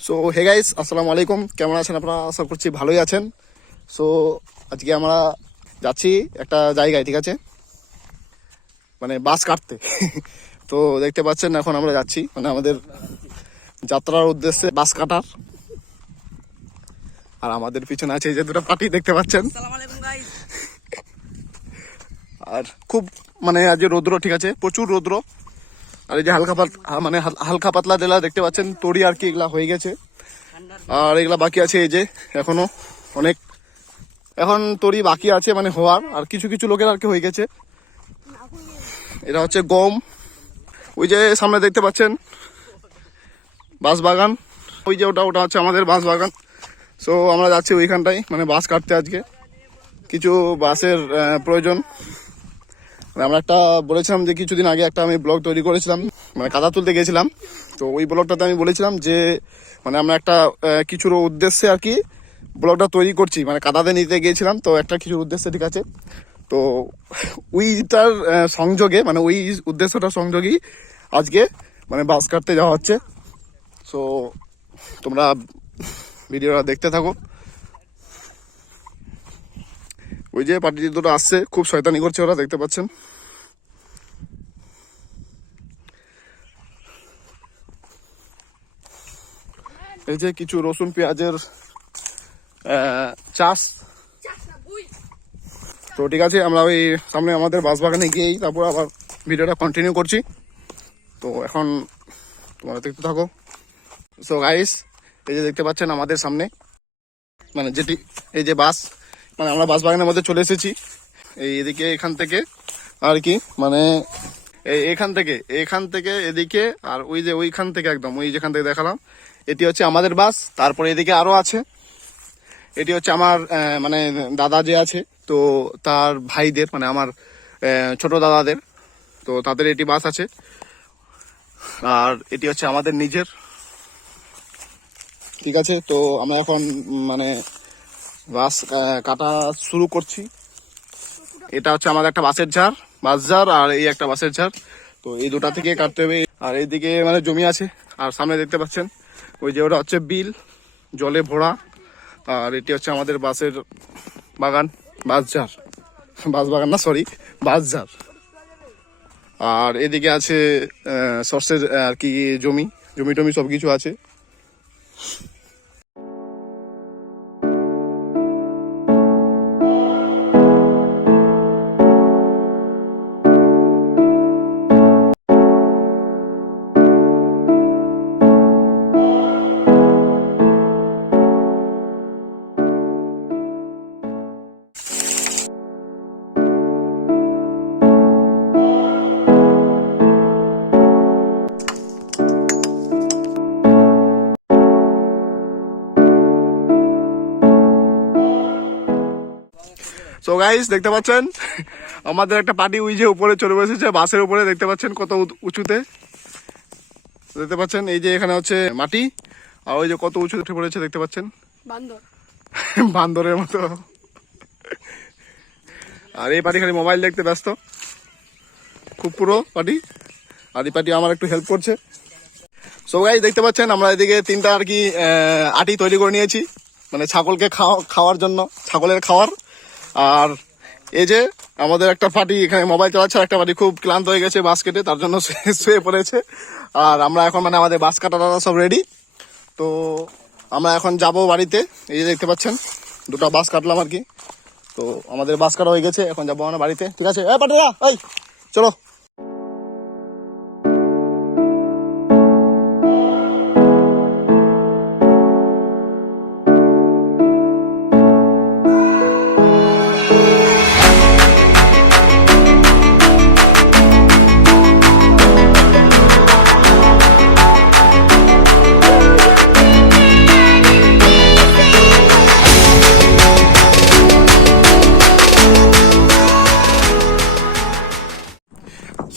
So hey guys, আসসালামু আলাইকুম। কেমন আছেন আপনারা? আশা করছি ভালোই আছেন। সো আজকে আমরা যাচ্ছি একটা জায়গায়, ঠিক আছে, মানে বাস কাটতে। তো দেখতে পাচ্ছেন এখন আমরা যাচ্ছি মানে আমাদের যাত্রার উদ্দেশ্যে বাস কাটার। আর আমাদের পিছনে আছে এই যে দুটো পার্টি দেখতে পাচ্ছেন। আর খুব মানে আজ রৌদ্র, ঠিক আছে, প্রচুর রৌদ্র। আর এই যে হালকা পাতলা জেলা দেখতে পাচ্ছেন, তরি আর কি এগুলা হয়ে গেছে। আর এগুলা বাকি আছে, এই যে এখনো অনেক এখন তরি বাকি আছে মানে হওয়ার। আর কিছু কিছু লোকের আর কি হয়ে গেছে। এটা হচ্ছে গম। ওই যে সামনে দেখতে পাচ্ছেন বাঁশ বাগান, ওই যে ওটা হচ্ছে আমাদের বাঁশ বাগান। সো আমরা যাচ্ছি ওইখানটাই মানে বাস কাটতে। আজকে কিছু বাসের প্রয়োজন। আমরা একটা বলেছিলাম যে কিছুদিন আগে একটা আমি ব্লগ তৈরি করেছিলাম, মানে কাদা তুলতে গেছিলাম। তো ওই ব্লগটাতে আমি বলেছিলাম যে মানে আমরা একটা কিছুর উদ্দেশ্যে আর কি ব্লগটা তৈরি করছি, মানে কাদাতে নিতে গিয়েছিলাম তো একটা কিছুর উদ্দেশ্যে, ঠিক আছে। তো ওইটার সংযোগে মানে ওই উদ্দেশ্যটার সংযোগেই আজকে মানে বাস কাটতে যাওয়া হচ্ছে। সো তোমরা ভিডিওটা দেখতে থাকো। ওই যে পার্টি দুটো আসছে, খুব শয়তানি করছে ওরা, দেখতে পাচ্ছেন। এই যে কিছু রসুন পেঁয়াজের চাষ। তো ঠিক আছে, আমরা ওই সামনে আমাদের বাস বাগানে গিয়েই তারপর আবার ভিডিওটা কন্টিনিউ করছি। তো এখন তোমরা দেখতে থাকো। সো গাইস, এই যে দেখতে পাচ্ছেন আমাদের সামনে মানে যেটি এই যে বাস, মানে আমরা বাস বাগানের মধ্যে চলে এসেছি। এদিকে এখান থেকে আর কি মানে এখান থেকে এদিকে, আর ওই যে ওইখান থেকে একদম ওই যেখান থেকে দেখালাম, এটি হচ্ছে আমাদের বাস। তারপরে এদিকে আরো আছে, এটি হচ্ছে আমার মানে দাদা যে আছে, তো তার ভাইদের মানে আমার ছোট দাদাদের, তো তাদের এটি বাস আছে। আর এটি হচ্ছে আমাদের নিজের, ঠিক আছে। তো আমরা এখন মানে বাস কাটা শুরু করছি। এটা হচ্ছে আমাদের একটা বাস ঝাড় আর এই একটা বাসের ঝাড়। তো এই দুটা থেকে কাটতে হবে। আর এইদিকে মানে জমি আছে, আর সামনে দেখতে পাচ্ছেন ওই যে ওটা হচ্ছে বিল, জলে ভরা। আর এটি হচ্ছে আমাদের বাসের বাগান, বাস বাগান না, সরি, বাস ঝাড়। আর এদিকে আছে সর্ষের আর কি জমি টমি সব কিছু আছে। সো গাইস, দেখতে পাচ্ছেন আমাদের একটা পার্টি ওই যে উপরে চলে বসেছে বাসের উপরে, দেখতে পাচ্ছেন কত উঁচুতে। দেখতে পাচ্ছেন এই যে এখানে হচ্ছে মাটি, আর ওই যে কত উঁচু উঠে পড়েছে, দেখতে পাচ্ছেন বান্দরের মতো। আর এই পার্টি খালি মোবাইল দেখতে ব্যস্ত, খুব পুরো পার্টি। আর এই পার্টি আমার একটু হেল্প করছে। সো গাইস, দেখতে পাচ্ছেন আমরা এদিকে তিনটা আর কি আটি তৈরি করে নিয়েছি, মানে ছাগলকে খাওয়ার জন্য, ছাগলের খাওয়ার। আর এই যে আমাদের একটা পার্টি এখানে মোবাইল চালাচ্ছে, আর একটা পার্টি খুব ক্লান্ত হয়ে গেছে বাস কেটে, তার জন্য শুয়ে পড়েছে। আর আমরা এখন মানে আমাদের বাস কাটা সব রেডি। তো আমরা এখন যাব বাড়িতে। এই যে দেখতে পাচ্ছেন দুটো বাস কাটলাম আর কি। তো আমাদের বাস কাটা হয়ে গেছে, এখন যাবো আমরা বাড়িতে, ঠিক আছে। পাঠিয়া এই চলো।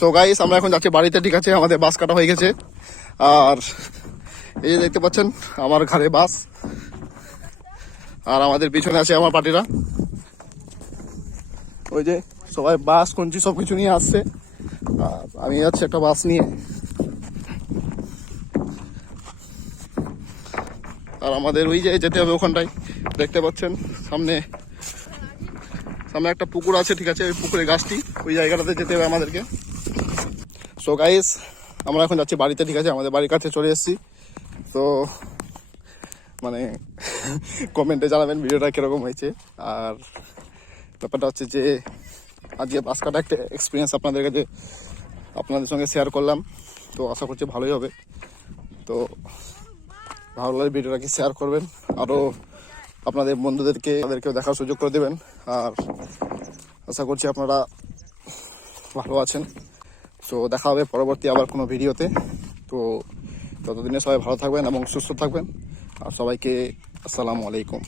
সো গাইস, আমরা এখন যাচ্ছি বাড়িতে, ঠিক আছে। আমাদের বাস কাটা হয়ে গেছে। আর এই যে দেখতে পাচ্ছেন আমার ঘরে বাস, আর আমাদের পিছনে আছে আমার পার্টিরা। ওই যে সবাই বাস কঞ্চি সবকিছু নিয়ে আসছে, আর আমি যাচ্ছি একটা বাস নিয়ে। আর আমাদের ওই যে যেতে হবে ওখানটায়, দেখতে পাচ্ছেন সামনে সামনে একটা পুকুর আছে, ঠিক আছে, ওই পুকুরের গাছটি, ওই জায়গাটাতে যেতে হবে আমাদেরকে। সো গাইস, আমরা এখন যাচ্ছি বাড়িতে, ঠিক আছে, আমাদের বাড়ির কাছে চলে এসেছি। তো মানে কমেন্টে জানাবেন ভিডিওটা কীরকম হয়েছে। আর ব্যাপারটা হচ্ছে যে আজকে বাস কাটা একটা এক্সপিরিয়েন্স আপনাদের কাছে আপনাদের সঙ্গে শেয়ার করলাম, তো আশা করছি ভালোই হবে। তো ভালো লাগলে ভিডিওটাকে শেয়ার করবেন, আরও আপনাদের বন্ধুদেরকে তাদেরকেও দেখার সুযোগ করে দেবেন। আর আশা করছি আপনারা ভালো আছেন। তো দেখা হবে পরবর্তী আবার কোনো ভিডিওতে। তো ততদিনে সবাই ভালো থাকবেন এবং সুস্থ থাকবেন। আর সবাইকে আসসালামু আলাইকুম।